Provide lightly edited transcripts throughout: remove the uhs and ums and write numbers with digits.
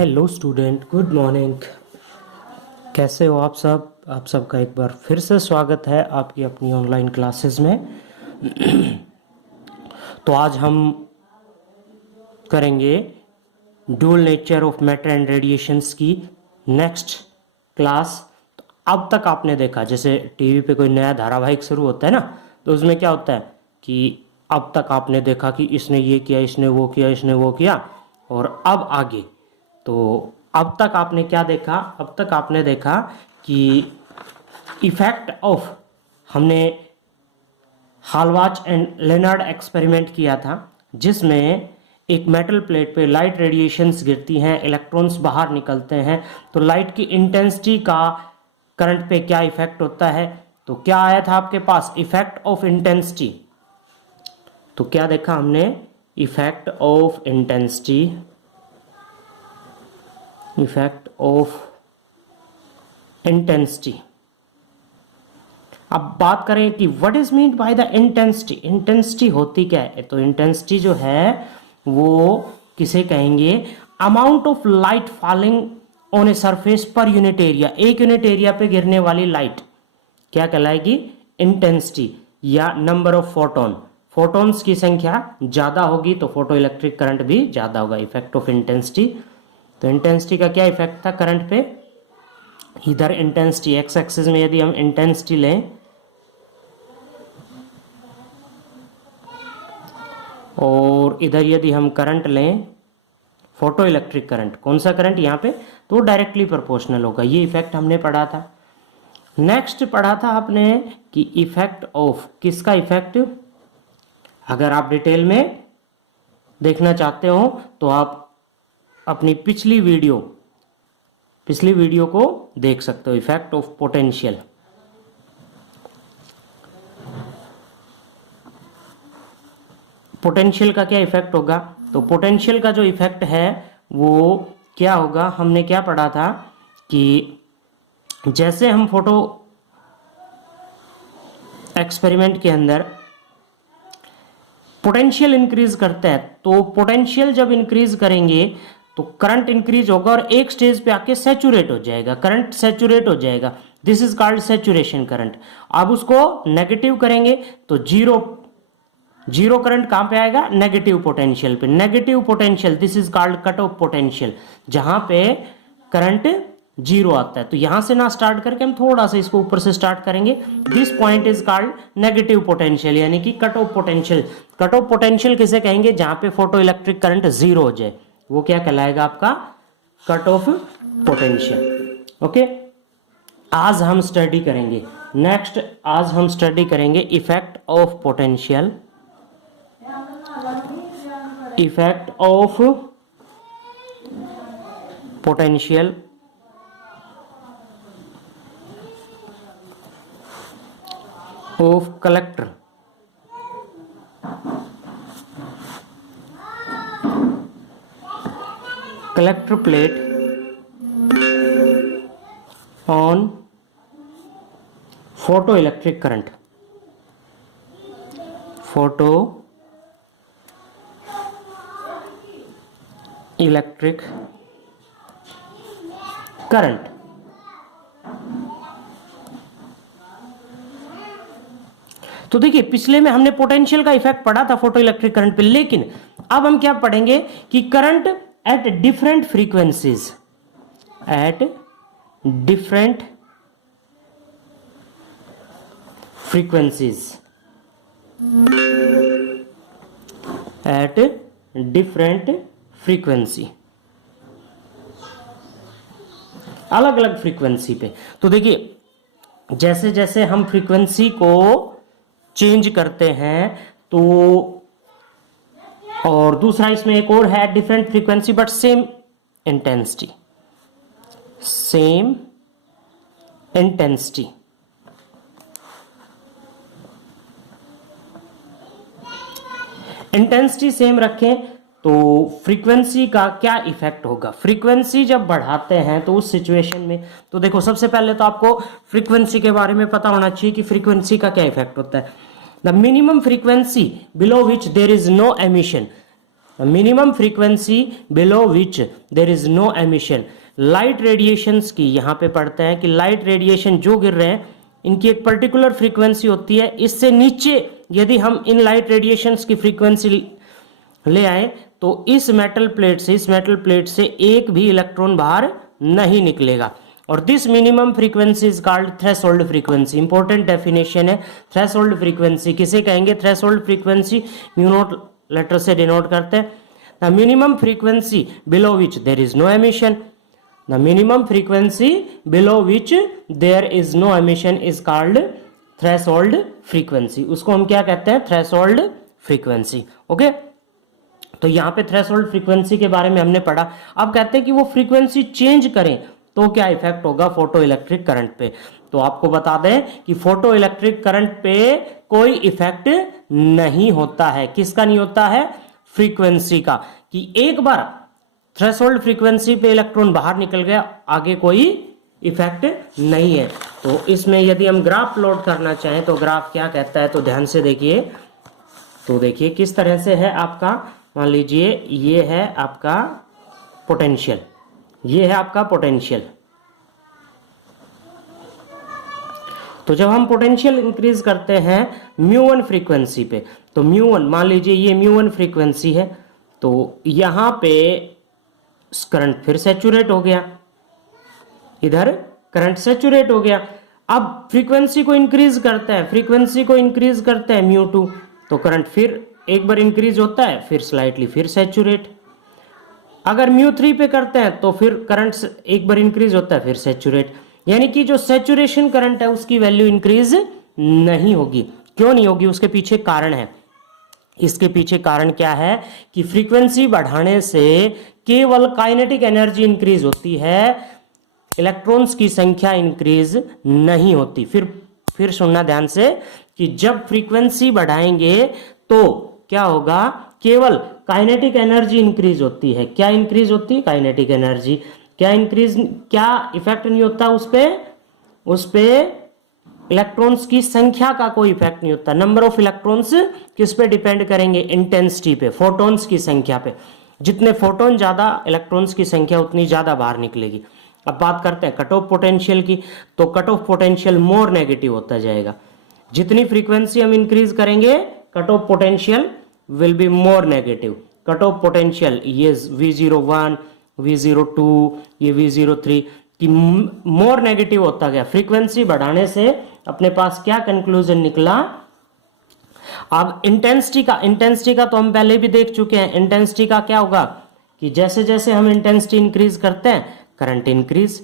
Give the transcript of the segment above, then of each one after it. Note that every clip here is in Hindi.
Hello student, good morning. कैसे हो आप सब? आप सबका एक बार फिर से स्वागत है आपकी अपनी ऑनलाइन क्लासेस में। तो आज हम करेंगे dual nature of matter and radiations की नेक्स्ट क्लास। तो अब तक आपने देखा, जैसे टीवी पे कोई नया धारावाहिक शुरू होता है ना, तो उसमें क्या होता है कि अब तक आपने देखा कि इसने ये किया, इसने वो किया, इसने वो किया, और अब आगे। तो अब तक आपने क्या देखा? अब तक आपने देखा कि इफेक्ट ऑफ, हमने हालवाच एंड लेनार्ड एक्सपेरिमेंट किया था, जिसमें एक मेटल प्लेट पे लाइट रेडिएशंस गिरती हैं, इलेक्ट्रॉन्स बाहर निकलते हैं, तो लाइट की इंटेंसिटी का करंट पे क्या इफेक्ट होता है। तो क्या आया था आपके पास? Effect of intensity. तो क्या देखा हमने? Effect of intensity, effect of intensity. अब बात करें कि what is mean by the intensity. Intensity होती क्या है? तो इंटेंसिटी जो है वो किसे कहेंगे? Amount of light falling on a surface per unit area. एक यूनिट एरिया पे गिरने वाली लाइट क्या कहलाएगी? इंटेंसिटी। या नंबर ऑफ फोटोन, फोटोन्स की संख्या ज्यादा होगी तो फोटो इलेक्ट्रिक करंट भी ज्यादा होगा। Effect of intensity. तो इंटेंसिटी का क्या इफेक्ट था करंट पे? इधर इंटेंसिटी एक्स एक्सिस में यदि हम इंटेंसिटी लें और इधर यदि हम करंट लें, फोटो इलेक्ट्रिक करंट, कौन सा करंट यहाँ पे, तो डायरेक्टली प्रोपोर्शनल होगा। ये इफेक्ट हमने पढ़ा था। नेक्स्ट पढ़ा था आपने कि इफेक्ट ऑफ, किसका इफेक्ट? अगर आप डिटेल में देखना चाहते हो तो आप अपनी पिछली वीडियो को देख सकते हो। Effect of potential. पोटेंशियल का क्या इफेक्ट होगा? तो पोटेंशियल का जो इफेक्ट है वो क्या होगा? हमने क्या पढ़ा था कि जैसे हम फोटो एक्सपेरिमेंट के अंदर पोटेंशियल इंक्रीज करते हैं, तो पोटेंशियल जब इंक्रीज करेंगे तो करंट इंक्रीज होगा और एक स्टेज पे आके सैचुरेट हो जाएगा, करंट सैचुरेट हो जाएगा। This is called saturation current. अब उसको नेगेटिव करेंगे तो जीरो करंट कहां पे आएगा? नेगेटिव पोटेंशियल पे। Negative potential, this is called cut off potential, जहां पे करंट जीरो आता है। तो यहां से ना स्टार्ट करके हम थोड़ा सा इसको ऊपर से स्टार्ट करेंगे। This point is called negative potential, यानी कि cut off potential. Cut off potential किसे कहेंगे? जहां पे फोटो इलेक्ट्रिक करंट जीरो हो जाए, वो क्या कहलाएगा? आपका कट ऑफ पोटेंशियल। ओके, आज हम स्टडी करेंगे नेक्स्ट, आज हम स्टडी करेंगे effect of potential, effect of potential of collector, collector plate on photoelectric current, photoelectric current। तो देखिए, पिछले में हमने पोटेंशियल का इफेक्ट पढ़ा था फोटो इलेक्ट्रिक करंट पे, लेकिन अब हम क्या पढ़ेंगे कि current at different frequencies, at different frequencies, at different frequency, अलग अलग फ्रीक्वेंसी पे। तो देखिए, जैसे जैसे हम फ्रीक्वेंसी को चेंज करते हैं तो, और दूसरा इसमें एक और है, different frequency but same intensity, same intensity. Intensity same रखें तो फ्रीक्वेंसी का क्या इफेक्ट होगा? फ्रीक्वेंसी जब बढ़ाते हैं तो उस सिचुएशन में, तो देखो सबसे पहले तो आपको फ्रीक्वेंसी के बारे में पता होना चाहिए कि फ्रीक्वेंसी का क्या इफेक्ट होता है। The minimum frequency below which there is no emission, minimum frequency below which there is no emission. Light radiations की यहाँ पे पढ़ते हैं कि लाइट रेडिएशन जो गिर रहे हैं इनकी एक पर्टिकुलर फ्रीक्वेंसी होती है, इससे नीचे यदि हम इन लाइट रेडिएशंस की फ्रीक्वेंसी ले आए तो इस मेटल प्लेट से एक भी इलेक्ट्रॉन बाहर नहीं निकलेगा। और this minimum frequency is called threshold frequency. Important definition है थ्रेशोल्ड फ्रीक्वेंसी किसे कहेंगे? Threshold frequency mu not letter से डिनोट करते हैं। The minimum frequency below which there is no emission, the minimum frequency below which there is no emission is called threshold frequency. उसको हम क्या कहते हैं? Threshold frequency. ओके, तो यहाँ पे थ्रेशोल्ड फ्रीक्वेंसी के बारे में हमने पढ़ा। अब कहते हैं कि वो फ्रीक्वेंसी चेंज करें तो क्या इफेक्ट होगा फोटो इलेक्ट्रिक करंट पे। तो आपको बता दें कि फोटो इलेक्ट्रिक करंट पे कोई इफेक्ट नहीं होता है। किसका नहीं होता है? फ्रीक्वेंसी का। कि एक बार थ्रेशोल्ड फ्रीक्वेंसी पे इलेक्ट्रॉन बाहर निकल गया, आगे कोई इफेक्ट नहीं है। तो इसमें यदि हम ग्राफ प्लॉट करना चाहें तो ग्राफ क्या कहता है, तो ध्यान से देखिए। तो देखिए किस तरह से है आपका, मान लीजिए ये है आपका पोटेंशियल, ये है आपका पोटेंशियल। तो जब हम पोटेंशियल इंक्रीज करते हैं μ1 फ्रीक्वेंसी पे, तो μ1 मान लीजिए ये μ1 फ्रीक्वेंसी है, तो यहां पे करंट फिर सैचुरेट हो गया, इधर करंट सैचुरेट हो गया। अब फ्रीक्वेंसी को इंक्रीज करते हैं, फ्रीक्वेंसी को इंक्रीज करते हैं μ2, तो करंट फिर एक बार इंक्रीज होता है, फिर स्लाइटली फिर सैचुरेट। अगर μ3 पे करते हैं तो फिर करंट एक बार इंक्रीज होता है, फिर सैचुरेट। यानी कि जो सैचुरेशन करंट है उसकी वैल्यू इंक्रीज नहीं होगी। क्यों नहीं होगी? उसके पीछे कारण है। इसके पीछे कारण क्या है कि फ्रीक्वेंसी बढ़ाने से केवल काइनेटिक एनर्जी इंक्रीज होती है, इलेक्ट्रॉन्स की संख्या इंक्रीज नहीं होती। फिर सुनना ध्यान से कि जब फ्रीक्वेंसी बढ़ाएंगे तो क्या होगा? केवल काइनेटिक एनर्जी इंक्रीज होती है। क्या इंक्रीज होती है? Kinetic energy. क्या इंक्रीज, क्या इफेक्ट नहीं होता उस पे इलेक्ट्रॉन्स की संख्या का कोई इफेक्ट नहीं होता। नंबर ऑफ इलेक्ट्रॉन्स किस पे डिपेंड करेंगे? इंटेंसिटी पे, फोटॉन्स की संख्या पे। जितने फोटोन ज्यादा, इलेक्ट्रॉन्स की संख्या उतनी ज्यादा बाहर निकलेगी। अब बात करते हैं कट ऑफ पोटेंशियल की, तो cut off potential more negative होता जाएगा। जितनी फ्रीक्वेंसी हम इंक्रीज करेंगे cut off potential will be more negative. Cut off potential ये V01, V02, ये V03 की मोर नेगेटिव होता गया। फ्रीक्वेंसी बढ़ाने से अपने पास क्या कंक्लूजन निकला? अब इंटेंसिटी का तो हम पहले भी देख चुके हैं। इंटेंसिटी का क्या होगा कि जैसे जैसे हम इंटेंसिटी इंक्रीज करते हैं करंट इंक्रीज।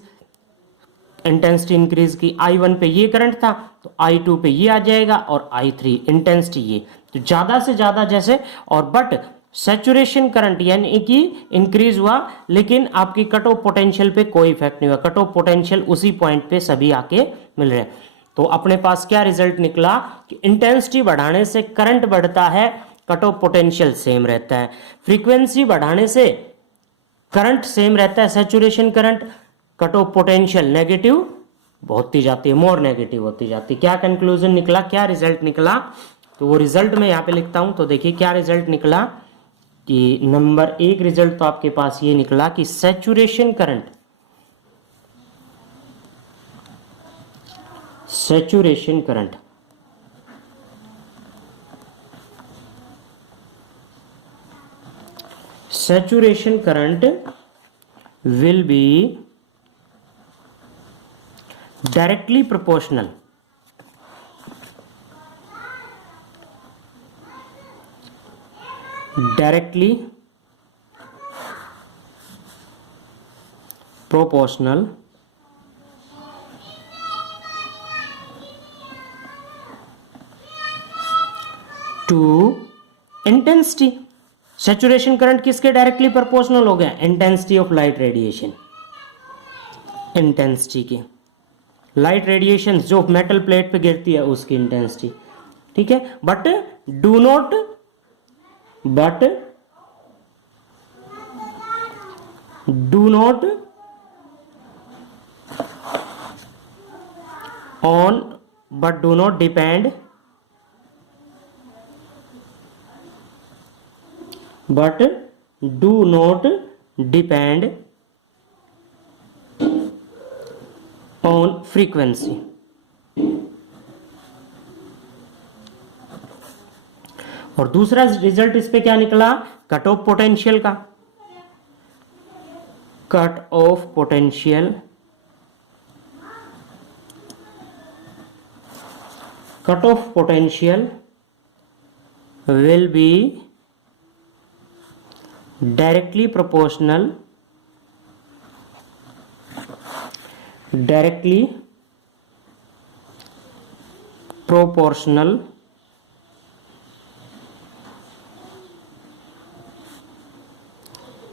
इंटेंसिटी इंक्रीज की I1 पे ये करंट था तो I2 पे ये आ जाएगा, और I3 इंटेंसिटी ये, तो ज्यादा से ज्यादा जैसे, और बट सैचुरेशन करंट यानी कि इंक्रीज हुआ लेकिन आपकी कट ऑफ पोटेंशियल पे कोई इफेक्ट नहीं हुआ। कट ऑफ पोटेंशियल उसी पॉइंट पे सभी आके मिल रहे हैं। तो अपने पास क्या रिजल्ट निकला कि इंटेंसिटी बढ़ाने से करंट बढ़ता है, कट ऑफ पोटेंशियल सेम रहता है। फ्रीक्वेंसी बढ़ाने से करंट सेम रहता है, saturation current, cut off potential negative होती जाती है, मोर नेगेटिव होती जाती है। क्या कंक्लूजन निकला, क्या रिजल्ट निकला? तो वो रिजल्ट मैं यहाँ पे लिखता हूं। तो देखिए क्या रिजल्ट निकला कि नंबर 1 रिजल्ट तो आपके पास ये निकला कि saturation current will be directly proportional to intensity। Saturation current किसके डायरेक्टली प्रोपोर्शनल हो गया? Intensity of light radiation. Intensity की, लाइट रेडिएशन जो मेटल प्लेट पे गिरती है उसकी इंटेंसिटी, ठीक है। But do not depend but do not depend on frequency. और दूसरा रिजल्ट इस पे क्या निकला, कट ऑफ पोटेंशियल का। Cut off potential, cut off potential will be directly proportional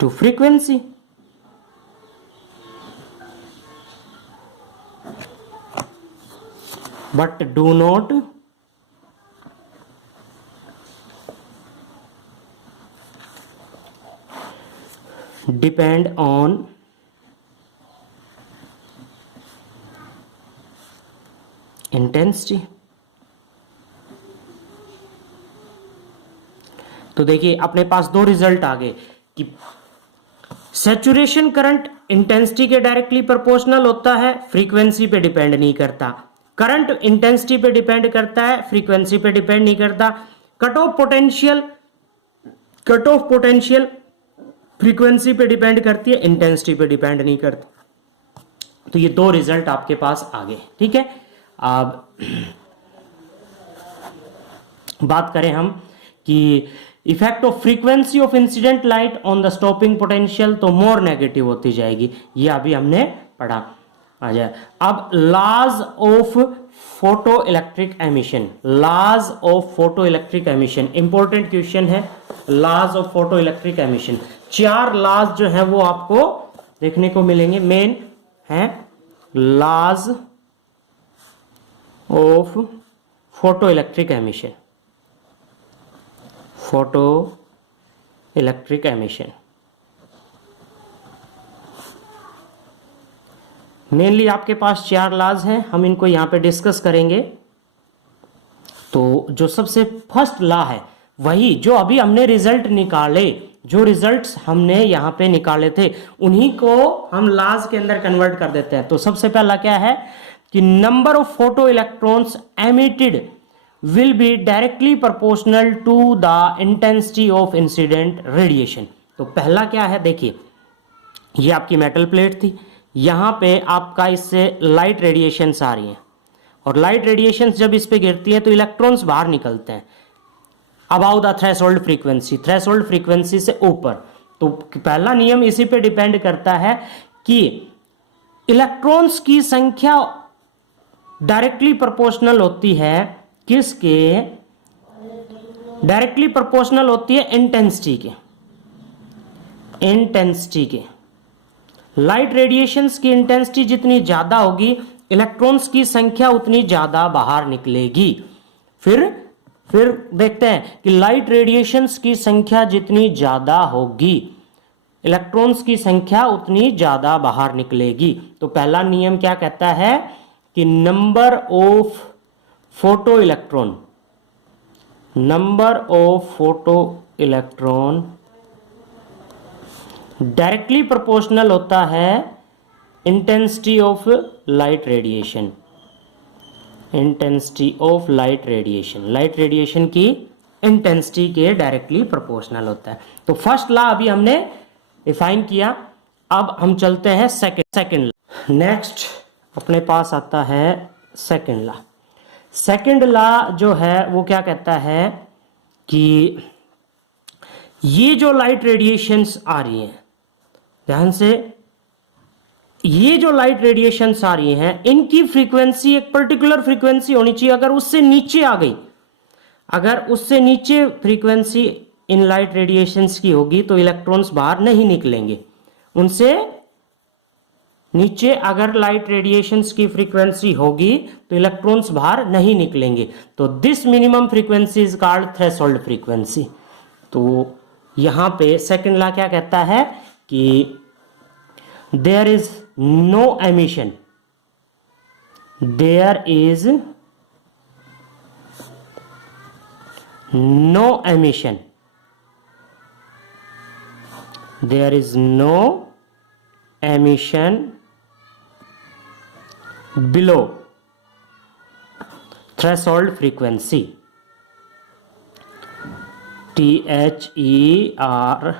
to frequency। but do not depend on intensity। तो देखिए अपने पास दो रिजल्ट आ गए कि सैचुरेशन करंट इंटेंसिटी के डायरेक्टली प्रोपोर्शनल होता है, फ्रीक्वेंसी पे डिपेंड नहीं करता। करंट इंटेंसिटी पे डिपेंड करता है, फ्रीक्वेंसी पे डिपेंड नहीं करता। कट ऑफ पोटेंशियल फ्रीक्वेंसी पे डिपेंड करती है, इंटेंसिटी पे डिपेंड नहीं करती। तो ये दो रिजल्ट आपके पास आ गए, ठीक है। अब बात करें हम कि effect of frequency of incident light on the stopping potential, तो मोर नेगेटिव होती जाएगी, ये अभी हमने पढ़ा। आ जाए अब laws of photo electric emission. Laws of photo electric emission important question है। Laws of photo electric emission, चार लॉज जो है वो आपको देखने को मिलेंगे। मेन है laws of photo electric emission, photo electric emission mainly आपके पास चार लॉज हैं, हम इनको यहां पे डिस्कस करेंगे। तो जो सबसे फर्स्ट लॉ है वही जो अभी हमने रिजल्ट निकाले, जो रिजल्ट्स हमने यहां पे निकाले थे उन्हीं को हम लॉज के अंदर कन्वर्ट कर देते हैं। तो सबसे पहला क्या है कि number of photo electrons emitted will be directly proportional to the intensity of incident radiation। तो पहला क्या है, देखिए ये आपकी मेटल प्लेट थी, यहां पे आपका इससे लाइट रेडिएशंस आ रही हैं, और लाइट रेडिएशंस जब इस पे गिरती है तो इलेक्ट्रॉन्स बाहर निकलते हैं about the threshold frequency, threshold frequency से ऊपर। तो पहला नियम इसी पे डिपेंड करता है कि इलेक्ट्रॉन्स की संख्या डायरेक्टली प्रोपोर्शनल होती है किसके, डायरेक्टली प्रोपोर्शनल होती है इंटेंसिटी के, इंटेंसिटी के। लाइट रेडिएशंस की इंटेंसिटी जितनी ज्यादा होगी इलेक्ट्रॉन्स की संख्या उतनी ज्यादा बाहर निकलेगी। फिर देखते हैं कि लाइट रेडिएशंस की संख्या जितनी ज्यादा होगी इलेक्ट्रॉन्स की संख्या उतनी ज्यादा बाहर निकलेगी। तो पहला नियम क्या कहता है कि number of photo electron, number of photo electron directly proportional होता है intensity of light radiation, intensity of light radiation, light radiation की इंटेंसिटी के डायरेक्टली प्रोपोर्शनल होता है। तो फर्स्ट लॉ अभी हमने डिफाइन किया। अब हम चलते हैं सेकंड लॉ। नेक्स्ट अपने पास आता है सेकंड लॉ। सेकंड लॉ जो है वो क्या कहता है कि ये जो लाइट रेडिएशंस आ रही हैं, ध्यान से, ये जो लाइट रेडिएशंस आ रही हैं इनकी फ्रीक्वेंसी एक पर्टिकुलर फ्रीक्वेंसी होनी चाहिए। अगर उससे नीचे आ गई, अगर उससे नीचे फ्रीक्वेंसी इन लाइट रेडिएशंस की होगी तो इलेक्ट्रॉन्स बाहर नहीं निकलेंगे। उनसे नीचे अगर लाइट रेडिएशंस की फ्रीक्वेंसी होगी तो इलेक्ट्रॉन्स बाहर नहीं निकलेंगे। तो this minimum frequency is called threshold frequency. तो यहां पे सेकंड लॉ क्या कहता है कि there is no emission, there is no emission there is no emission below threshold frequency. threshold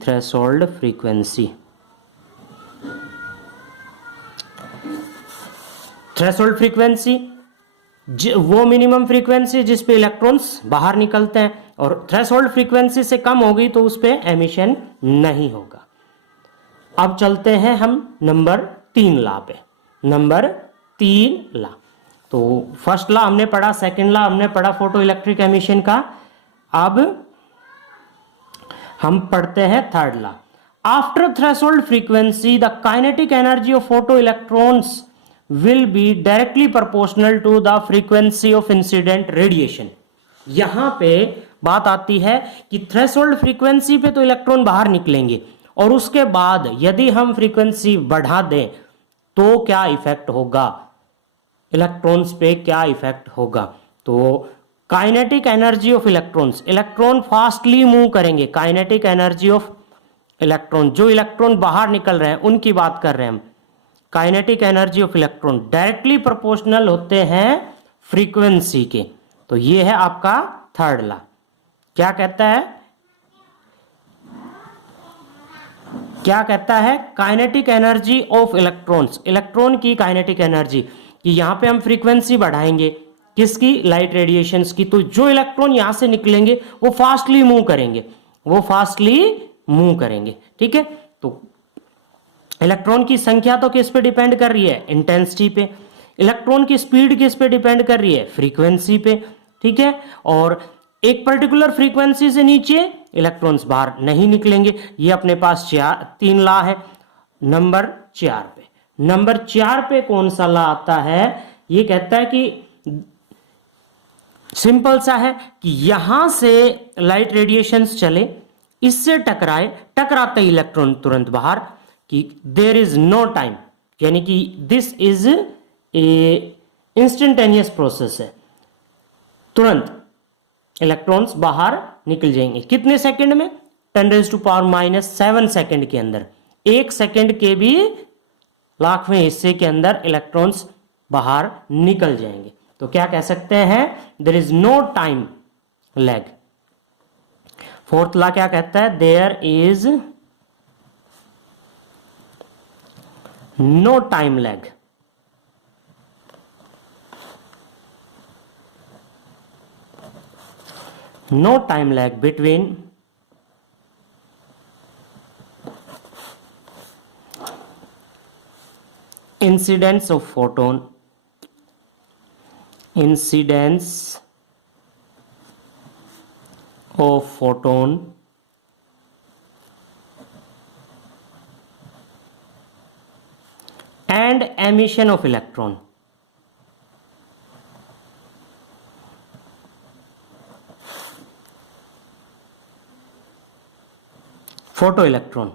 threshold frequency. Threshold frequency वो मिनिमम फ्रीक्वेंसी जिस पे इलेक्ट्रॉन्स बाहर निकलते हैं, और थ्रेशोल्ड फ्रीक्वेंसी से कम होगी तो उस पे एमिशन नहीं होगा। अब चलते हैं हम नंबर 3 लॉ पे। नंबर 3 लॉ, तो फर्स्ट लॉ हमने पढ़ा, सेकंड लॉ हमने पढ़ा फोटो इलेक्ट्रिक एमिशन का। अब हम पढ़ते हैं third law. After threshold frequency the kinetic energy of photo electrons will be directly proportional to the frequency of incident radiation। यहां पे बात आती है कि थ्रेशोल्ड फ्रीक्वेंसी पे तो इलेक्ट्रॉन बाहर निकलेंगे, और उसके बाद यदि हम फ्रीक्वेंसी बढ़ा दें तो क्या इफेक्ट होगा, इलेक्ट्रॉन्स पे क्या इफेक्ट होगा। तो kinetic energy of electrons, electron fastly move करेंगे। काइनेटिक एनर्जी ऑफ इलेक्ट्रॉन, जो इलेक्ट्रॉन बाहर निकल रहे हैं उनकी बात कर रहे हैं हम। Kinetic energy of electron directly proportional होते हैं फ्रीक्वेंसी के। तो ये है आपका थर्ड लॉ। क्या कहता है, क्या कहता है, kinetic energy of electrons, electron की काइनेटिक एनर्जी, कि यहां पे हम फ्रीक्वेंसी बढ़ाएंगे किसकी, लाइट रेडिएशंस की, तो जो इलेक्ट्रॉन यहां से निकलेंगे वो फास्टली मूव करेंगे, वो फास्टली मूव करेंगे। ठीक है, तो इलेक्ट्रॉन की संख्या तो किस पे डिपेंड कर रही है, इंटेंसिटी पे। इलेक्ट्रॉन की स्पीड किस पे डिपेंड कर रही है, फ्रीक्वेंसी पे। ठीक है, और एक पर्टिकुलर फ्रीक्वेंसी से नीचे इलेक्ट्रॉन्स बाहर नहीं निकलेंगे। ये अपने पास 3 लॉ है। नंबर 4 पे, नंबर 4 पे कौन सा लॉ आता है, ये कहता है कि सिंपल सा है कि यहां से लाइट रेडिएशंस चले, इससे टकराए, टकराते ही इलेक्ट्रॉन तुरंत बाहर, कि देर इज नो टाइम, यानी कि this is a instantaneous process है, तुरंत इलेक्ट्रॉन्स बाहर निकल जाएंगे। कितने सेकंड में, 10⁻⁻7 सेकंड के अंदर, 1 सेकंड के भी लाखवें हिस्से के अंदर इलेक्ट्रॉन्स बाहर निकल जाएंगे। तो क्या कह सकते हैं, there is no time lag. Fourth law क्या कहता है, there is no time lag. No time lag between incidence of photon, incidence of photon and emission of electron। Photo electron,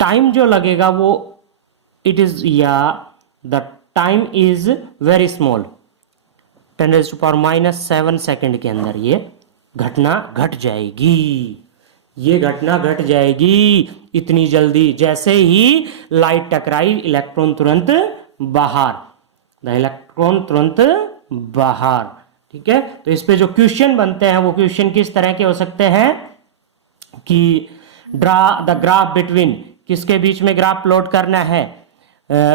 time जो लगेगा वो इट इज, या the time is very small, 10⁻⁻7 second के अंदर ये घटना घट जाएगी, ये घटना घट जाएगी इतनी जल्दी। जैसे ही लाइट टकराई, इलेक्ट्रॉन तुरंत बाहर, द इलेक्ट्रॉन तुरंत बाहर। ठीक है, तो इस पे जो क्वेश्चन बनते हैं वो क्वेश्चन किस तरह के हो सकते हैं कि ड्रा द ग्राफ बिटवीन, किसके बीच में ग्राफ प्लॉट करना है,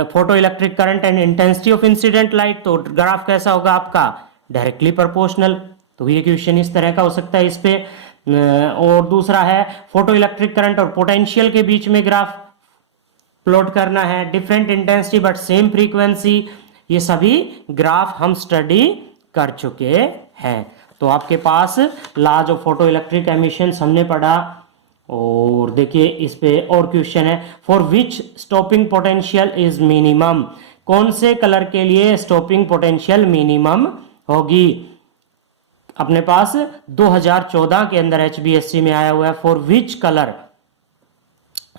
photo electric current and intensity of incident light. तो ग्राफ कैसा होगा आपका, डायरेक्टली प्रोपोर्शनल। तो ये क्वेश्चन इस तरह का हो सकता है इस पे। और दूसरा है फोटो इलेक्ट्रिक करंट और पोटेंशियल के बीच में ग्राफ प्लॉट करना है, different intensity but same frequency. ये सभी ग्राफ हम स्टडी कर चुके हैं। तो आपके पास laws of photo electric emission हमने पढ़ा। और देखिए इस पे और क्वेश्चन है, for which stopping potential is minimum, कौन से कलर के लिए स्टॉपिंग पोटेंशियल मिनिमम होगी। अपने पास 2014 के अंदर HBSC में आया हुआ है, for which colour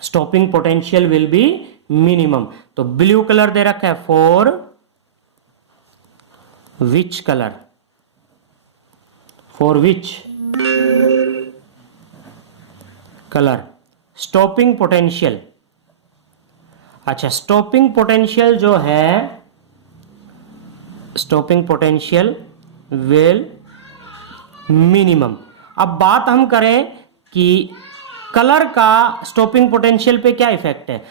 stopping potential will be minimum. तो ब्लू कलर दे रखा है, for which colour for which colour stopping potential. अच्छा, स्टॉपिंग पोटेंशियल जो है, स्टॉपिंग पोटेंशियल विल मिनिमम। अब बात हम करें कि कलर का स्टॉपिंग पोटेंशियल पे क्या इफेक्ट है।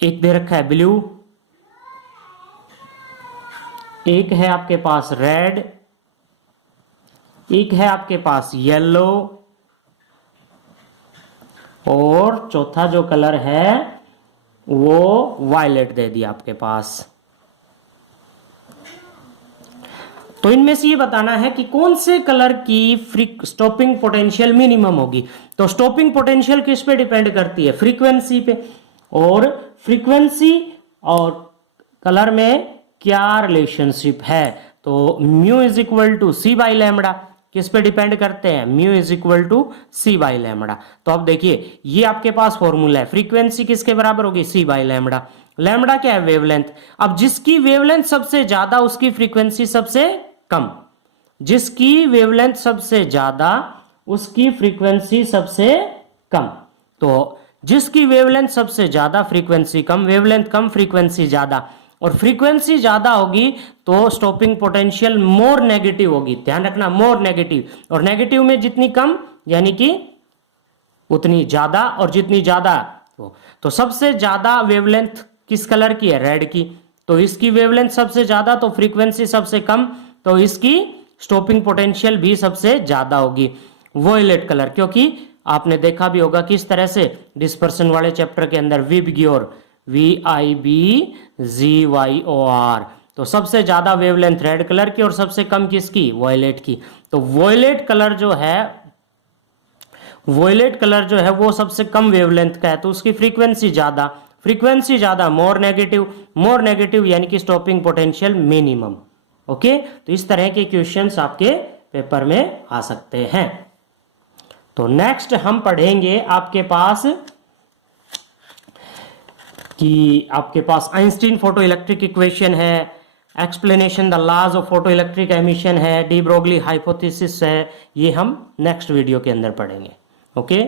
एक दे रखा है ब्लू, एक है आपके पास रेड, एक है आपके पास येलो, और चौथा जो कलर है वो वायलेट दे दिया आपके पास। तो इनमें से ये बताना है कि कौन से कलर की स्टॉपिंग पोटेंशियल मिनिमम होगी। तो स्टॉपिंग पोटेंशियल किस पे डिपेंड करती है, फ्रीक्वेंसी पे। और फ्रीक्वेंसी और कलर में क्या रिलेशनशिप है, तो mu is equal to C by lambda. किस पे डिपेंड करते हैं, mu is equal to C by lambda. तो अब देखिए ये आपके पास फॉर्मूला है, फ्रीक्वेंसी किसके बराबर होगी, सी बाई लैम्बडा। लैम्बडा क्या है, वेवलेंथ। अब जिसकी वेवलेंथ सबसे ज्यादा उसकी फ्रीक्वेंसी सबसे कम, जिसकी वेवलेंथ सबसे ज्यादा उसकी फ्रीक्वेंसी सबसे कम। तो जिसकी वेवलेंथ सबसे ज्यादा फ्रीक्वेंसी कम, वेवलेंथ कम फ्रीक्वेंसी ज्यादा, और फ्रीक्वेंसी ज्यादा होगी तो स्टॉपिंग पोटेंशियल मोर नेगेटिव होगी। ध्यान रखना, मोर नेगेटिव। और नेगेटिव में जितनी कम यानी कि उतनी ज्यादा, और जितनी ज्यादा तो सबसे ज्यादा वेवलेंथ किस कलर की है, रेड की। तो इसकी वेवलेंथ सबसे ज्यादा तो फ्रीक्वेंसी सबसे कम, तो इसकी स्टॉपिंग पोटेंशियल भी सबसे ज्यादा होगी। वोयलेट कलर, क्योंकि आपने देखा भी होगा किस तरह से डिस्पर्सन वाले चैप्टर के अंदर विबग्योर, VIBGYOR, तो सबसे ज्यादा वेवलेंथ रेड कलर की और सबसे कम किसकी, वोयलेट की। तो वोयलेट कलर जो है वो सबसे कम वेवलेंथ का है, तो उसकी फ्रीक्वेंसी ज्यादा, मोर नेगेटिव यानी कि स्टॉपिंग पोटेंशियल मिनिमम। ओके, तो इस तरह के क्वेश्चंस आपके पेपर में आ सकते हैं। तो नेक्स्ट हम पढ़ेंगे आपके पास कि आपके पास आइंस्टीन फोटो इलेक्ट्रिक इक्वेशन है, explanation the laws of photo electric emission है, डी ब्रोगली हाइपोथेसिस है। ये हम नेक्स्ट वीडियो के अंदर पढ़ेंगे। ओके।